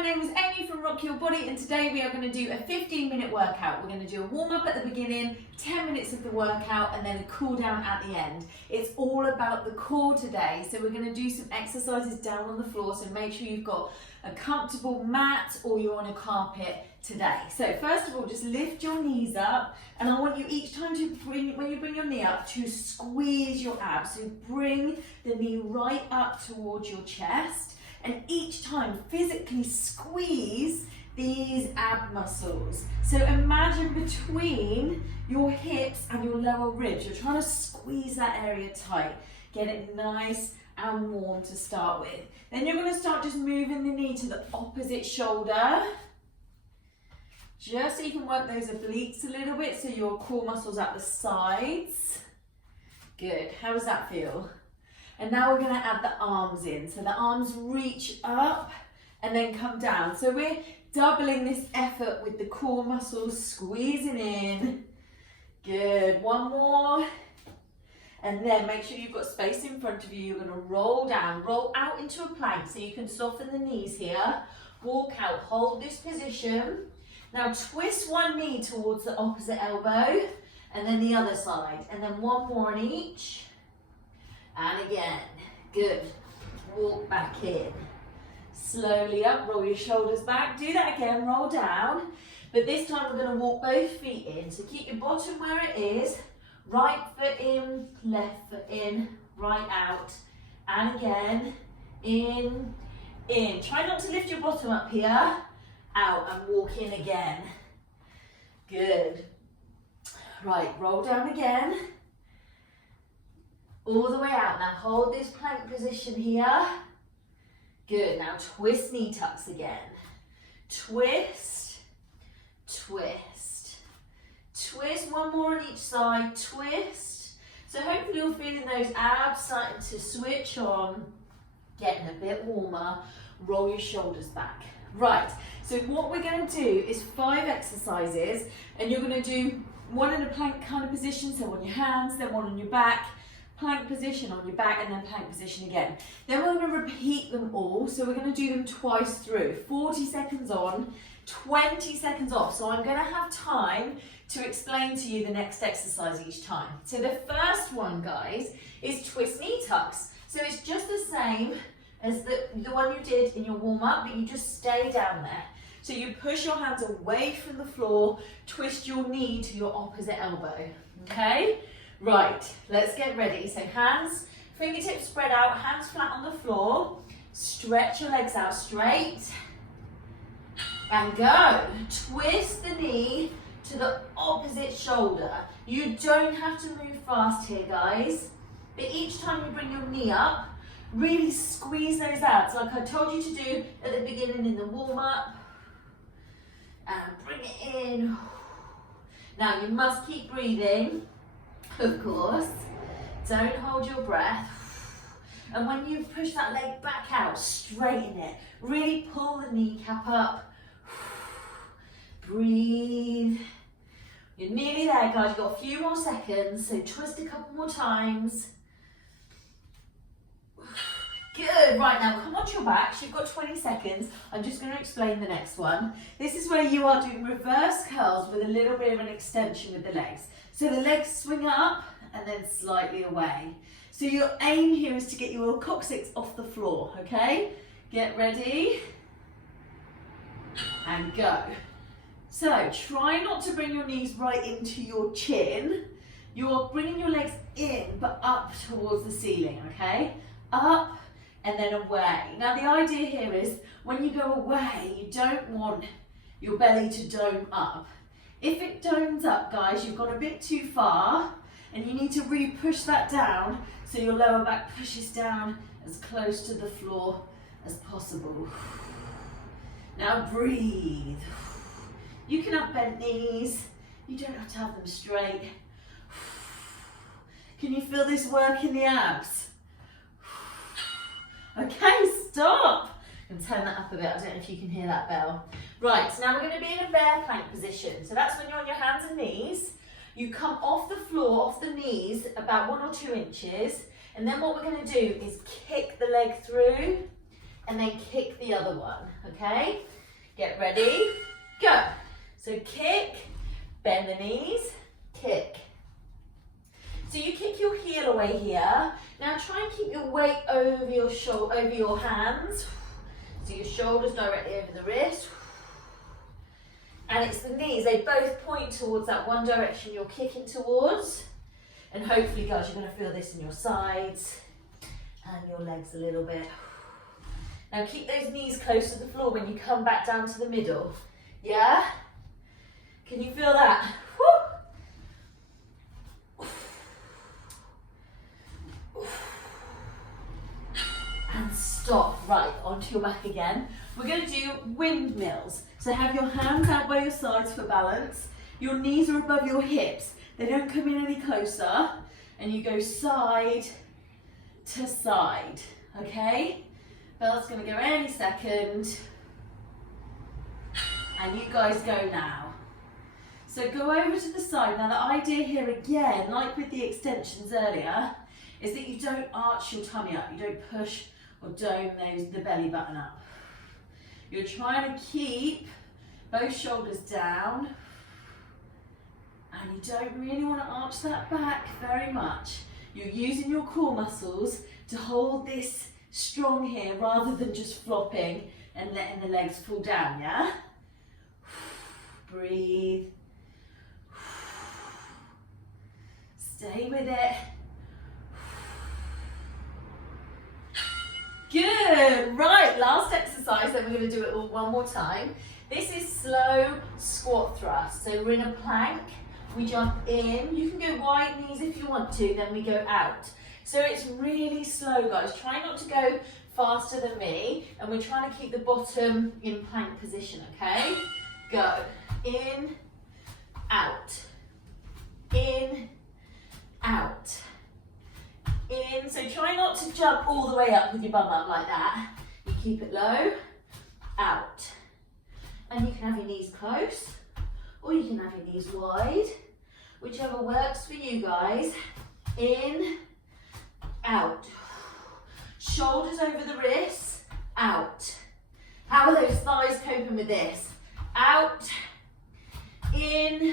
my name is Amy from Rock Your Body, and today we are going to do a 15-minute workout. We're going to do a warm-up at the beginning, 10 minutes of the workout, and then a cool down at the end. It's all about the core today, so we're going to do some exercises down on the floor, so make sure you've got a comfortable mat or you're on a carpet today. So first of all, just lift your knees up, and I want you each time to when you bring your knee up, to squeeze your abs. So bring the knee right up towards your chest, and each time physically squeeze these ab muscles. So imagine between your hips and your lower ribs, you're trying to squeeze that area tight. Get it nice and warm to start with. Then you're going to start just moving the knee to the opposite shoulder, just so you can work those obliques a little bit, so your core muscles at the sides. Good. How does that feel? And now we're going to add the arms in. So the arms reach up and then come down. So we're doubling this effort with the core muscles squeezing in. Good. One more. And then make sure you've got space in front of you. You're going to roll down, roll out into a plank so you can soften the knees here. Walk out, hold this position. Now twist one knee towards the opposite elbow and then the other side. And then one more on each. And again. Good. Walk back in. Slowly up, roll your shoulders back. Do that again, roll down. But this time we're going to walk both feet in. So keep your bottom where it is. Right foot in, left foot in, right out. And again, in, in. Try not to lift your bottom up here. Out and walk in again. Good. Right, roll down again. All the way out. Now hold this plank position here. Good. Now twist knee tucks again. Twist, twist, twist. One more on each side. Twist. So hopefully you're feeling those abs starting to switch on, getting a bit warmer. Roll your shoulders back. Right. So what we're going to do is 5 exercises, and you're going to do one in a plank kind of position, so on your hands, then one on your back, plank position on your back, and then plank position again. Then we're going to repeat them all, so we're going to do them twice through. 40 seconds on, 20 seconds off. So I'm going to have time to explain to you the next exercise each time. So the first one, guys, is twist knee tucks. So it's just the same as the one you did in your warm-up, but you just stay down there. So you push your hands away from the floor, twist your knee to your opposite elbow, okay? Right, let's get ready. So hands, fingertips spread out, hands flat on the floor. Stretch your legs out straight. And go. Twist the knee to the opposite shoulder. You don't have to move fast here, guys. But each time you bring your knee up, really squeeze those abs like I told you to do at the beginning in the warm-up. And bring it in. Now you must keep breathing, of course. Don't hold your breath. And when you push that leg back out, straighten it. Really pull the kneecap up. Breathe. You're nearly there, guys. You've got a few more seconds, so twist a couple more times. Good. Right, now come onto your backs. You've got 20 seconds. I'm just going to explain the next one. This is where you are doing reverse curls with a little bit of an extension with the legs. So the legs swing up and then slightly away. So your aim here is to get your coccyx off the floor, okay? Get ready and go. So try not to bring your knees right into your chin. You're bringing your legs in but up towards the ceiling, okay? Up and then away. Now the idea here is when you go away, you don't want your belly to dome up. If it domes up, guys, you've gone a bit too far and you need to really push that down so your lower back pushes down as close to the floor as possible. Now breathe. You can have bent knees. You don't have to have them straight. Can you feel this work in the abs? Okay, stop. I'm going to turn that up a bit. I don't know if you can hear that bell. Right, so now we're going to be in a bear plank position. So that's when you're on your hands and knees. You come off the floor, off the knees, about 1 or 2 inches. And then what we're going to do is kick the leg through and then kick the other one, okay? Get ready, go. So kick, bend the knees, kick. So you kick your heel away here. Now try and keep your weight over your shoulder, over your hands. So your shoulders directly over the wrist. And it's the knees, they both point towards that one direction you're kicking towards. And hopefully, guys, you're going to feel this in your sides and your legs a little bit. Now keep those knees close to the floor when you come back down to the middle. Yeah? Can you feel that? Woo. And stop. Right, onto your back again. We're going to do windmills. So have your hands out by your sides for balance. Your knees are above your hips. They don't come in any closer. And you go side to side. Okay? Bell's going to go any second. And you guys go now. So go over to the side. Now the idea here again, like with the extensions earlier, is that you don't arch your tummy up. You don't push or dome the belly button up. You're trying to keep both shoulders down, and you don't really want to arch that back very much. You're using your core muscles to hold this strong here rather than just flopping and letting the legs fall down, yeah? Breathe. Stay with it. Good, right, last exercise, then we're going to do it all one more time. This is slow squat thrust. So we're in a plank, we jump in, you can go wide knees if you want to, then we go out. So it's really slow, guys. Try not to go faster than me, and we're trying to keep the bottom in plank position, okay? Go, in, out, in, out. In, so try not to jump all the way up with your bum up like that. You keep it low, out. And you can have your knees close, or you can have your knees wide, whichever works for you guys. In, out. Shoulders over the wrists, out. How are those thighs coping with this? Out, in,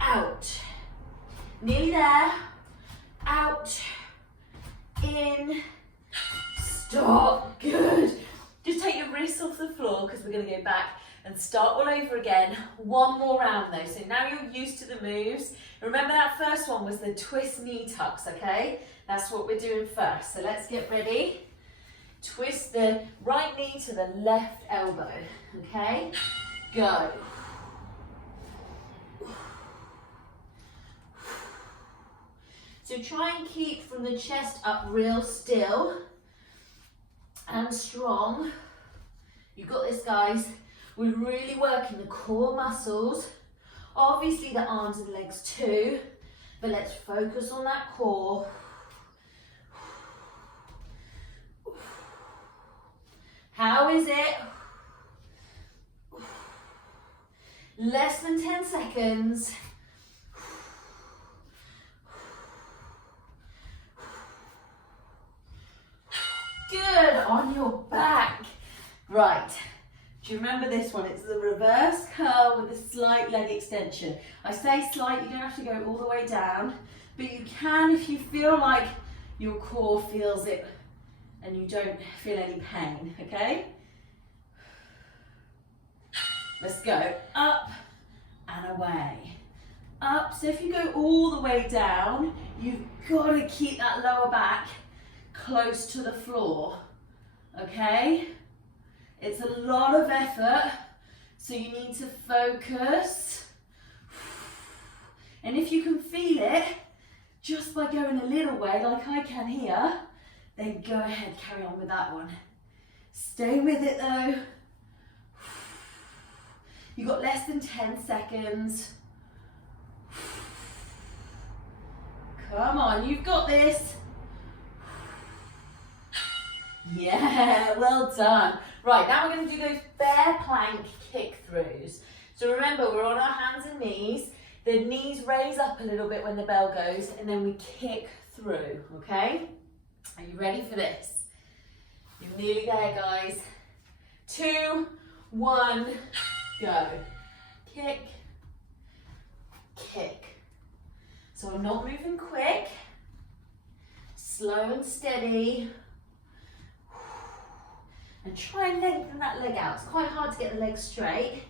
out. Nearly there, out, in, stop, good. Just take your wrists off the floor because we're going to go back and start all over again. One more round though, so now you're used to the moves. Remember that first one was the twist knee tucks, okay? That's what we're doing first, so let's get ready. Twist the right knee to the left elbow, okay? Go. So try and keep from the chest up real still and strong. You got this, guys. We're really working the core muscles. Obviously the arms and legs too, but let's focus on that core. How is it? Less than 10 seconds. Good, on your back. Right, do you remember this one? It's the reverse curl with a slight leg extension. I say slight, you don't have to go all the way down, but you can if you feel like your core feels it and you don't feel any pain, okay? Let's go, up and away. Up, so if you go all the way down, you've got to keep that lower back close to the floor, okay? It's a lot of effort, so you need to focus. And if you can feel it, just by going a little way, like I can here, then go ahead, carry on with that one. Stay with it though. You've got less than 10 seconds. Come on, you've got this. Yeah, well done. Right, now we're going to do those bear plank kick throughs. So remember, we're on our hands and knees. The knees raise up a little bit when the bell goes, and then we kick through, okay? Are you ready for this? You're nearly there, guys. 2, 1, go. Kick, kick. So I'm not moving quick. Slow and steady. And try and lengthen that leg out. It's quite hard to get the leg straight.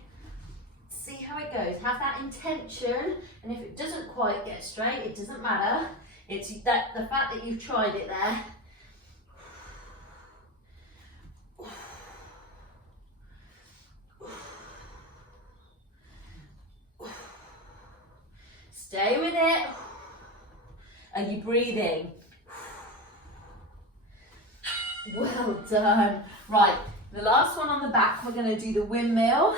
See how it goes. Have that intention, and if it doesn't quite get straight, it doesn't matter. It's that the fact that you've tried it there. Stay with it. Are you breathing? Well done. Right, the last one on the back, we're going to do the windmill.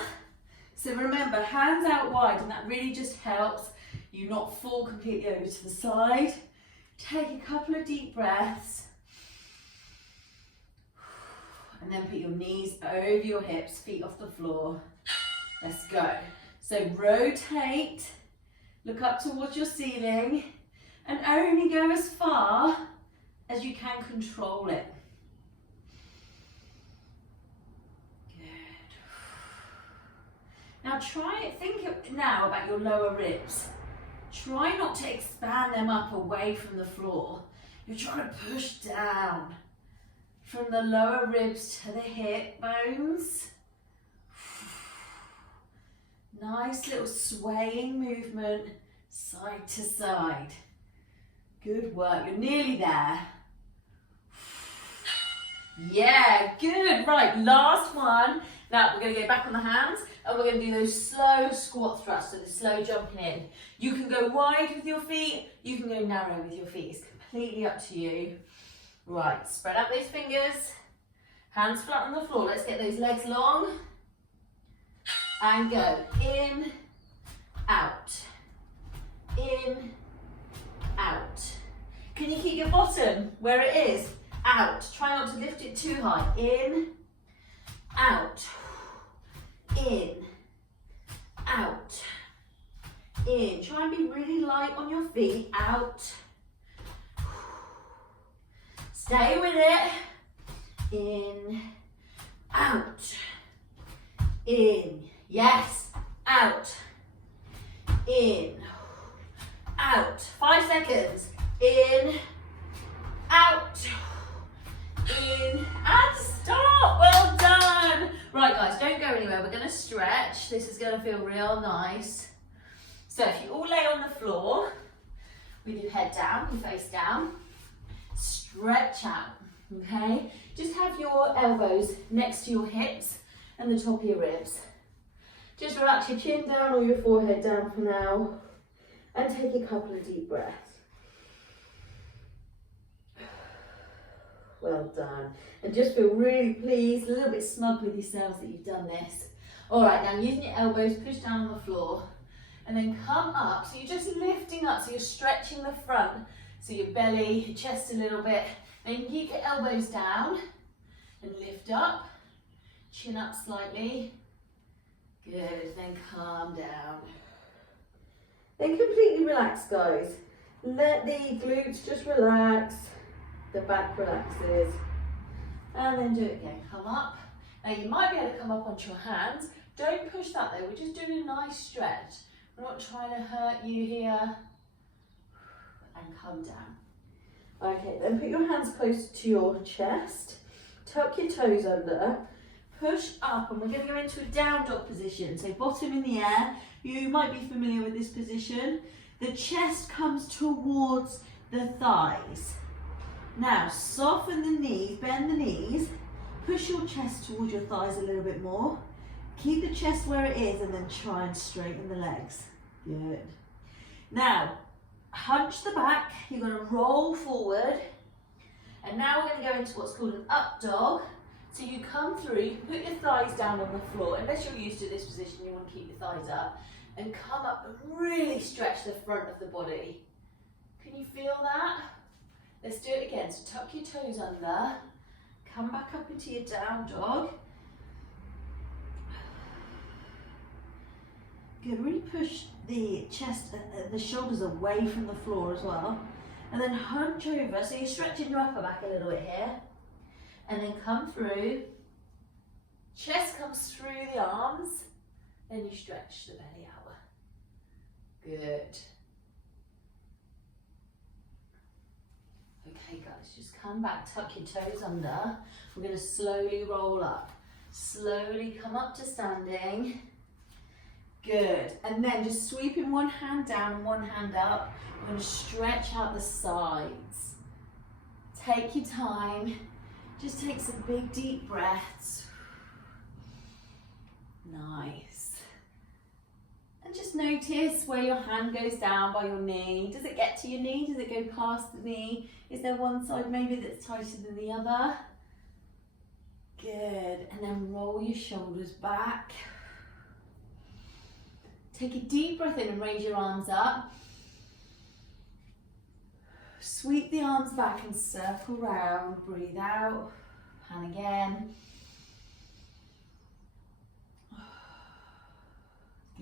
So remember, hands out wide, and that really just helps you not fall completely over to the side. Take a couple of deep breaths. And then put your knees over your hips, feet off the floor. Let's go. So rotate, look up towards your ceiling, and only go as far as you can control it. Now think now about your lower ribs. Try not to expand them up away from the floor. You're trying to push down from the lower ribs to the hip bones. Nice little swaying movement, side to side. Good work, you're nearly there. Yeah, good, right, last one. Now we're going to go back on the hands and we're going to do those slow squat thrusts, so the slow jumping in. You can go wide with your feet, you can go narrow with your feet. It's completely up to you. Right, spread out those fingers, hands flat on the floor. Let's get those legs long and go in, out, in, out. Can you keep your bottom where it is? Out. Try not to lift it too high. In, out, in, out, in. Try and be really light on your feet. Out. Stay with it. In, out, in. Yes. Out, in, out. 5 seconds. In, out, in, and stop. Well done. Right guys, don't go anywhere. We're going to stretch. This is going to feel real nice. So if you all lay on the floor with your head down, your face down, stretch out, okay? Just have your elbows next to your hips and the top of your ribs. Just relax your chin down or your forehead down for now and take a couple of deep breaths. Well done. And just feel really pleased, a little bit smug with yourselves that you've done this. All right, now using your elbows, push down on the floor and then come up. So you're just lifting up, so you're stretching the front. So your belly, your chest a little bit. Then you keep your elbows down and lift up, chin up slightly. Good, then calm down. Then completely relax, guys. Let the glutes just relax. The back relaxes, and then do it again. Come up. Now you might be able to come up onto your hands. Don't push that though, we're just doing a nice stretch. We're not trying to hurt you here. And come down. Okay, then put your hands close to your chest. Tuck your toes under. Push up, and we're going to go into a down dog position. So bottom in the air. You might be familiar with this position. The chest comes towards the thighs. Now, soften the knees, bend the knees, push your chest towards your thighs a little bit more. Keep the chest where it is and then try and straighten the legs. Good. Now, hunch the back, you're going to roll forward. And now we're going to go into what's called an up dog. So you come through, you can put your thighs down on the floor. Unless you're used to this position, you want to keep your thighs up. And come up and really stretch the front of the body. Can you feel that? Let's do it again. So tuck your toes under, come back up into your down dog. Good, really push the chest, the shoulders away from the floor as well. And then hunch over, so you're stretching your upper back a little bit here. And then come through. Chest comes through the arms. Then you stretch the belly out. Good. Okay guys, just come back, tuck your toes under. We're going to slowly roll up. Slowly come up to standing. Good. And then just sweeping one hand down and one hand up. We're going to stretch out the sides. Take your time. Just take some big deep breaths. Nice. And just notice where your hand goes down by your knee. Does it get to your knee? Does it go past the knee? Is there one side maybe that's tighter than the other? Good. And then roll your shoulders back. Take a deep breath in and raise your arms up. Sweep the arms back and circle round. Breathe out. And again.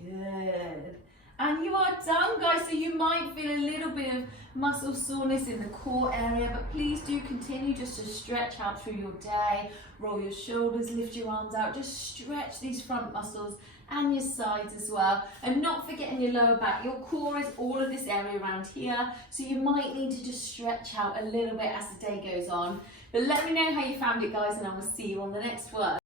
Good. And you are done, guys. So you might feel a little bit of muscle soreness in the core area, but please do continue just to stretch out through your day. Roll your shoulders, lift your arms out. Just stretch these front muscles and your sides as well. And not forgetting your lower back. Your core is all of this area around here, so you might need to just stretch out a little bit as the day goes on. But let me know how you found it, guys, and I will see you on the next one.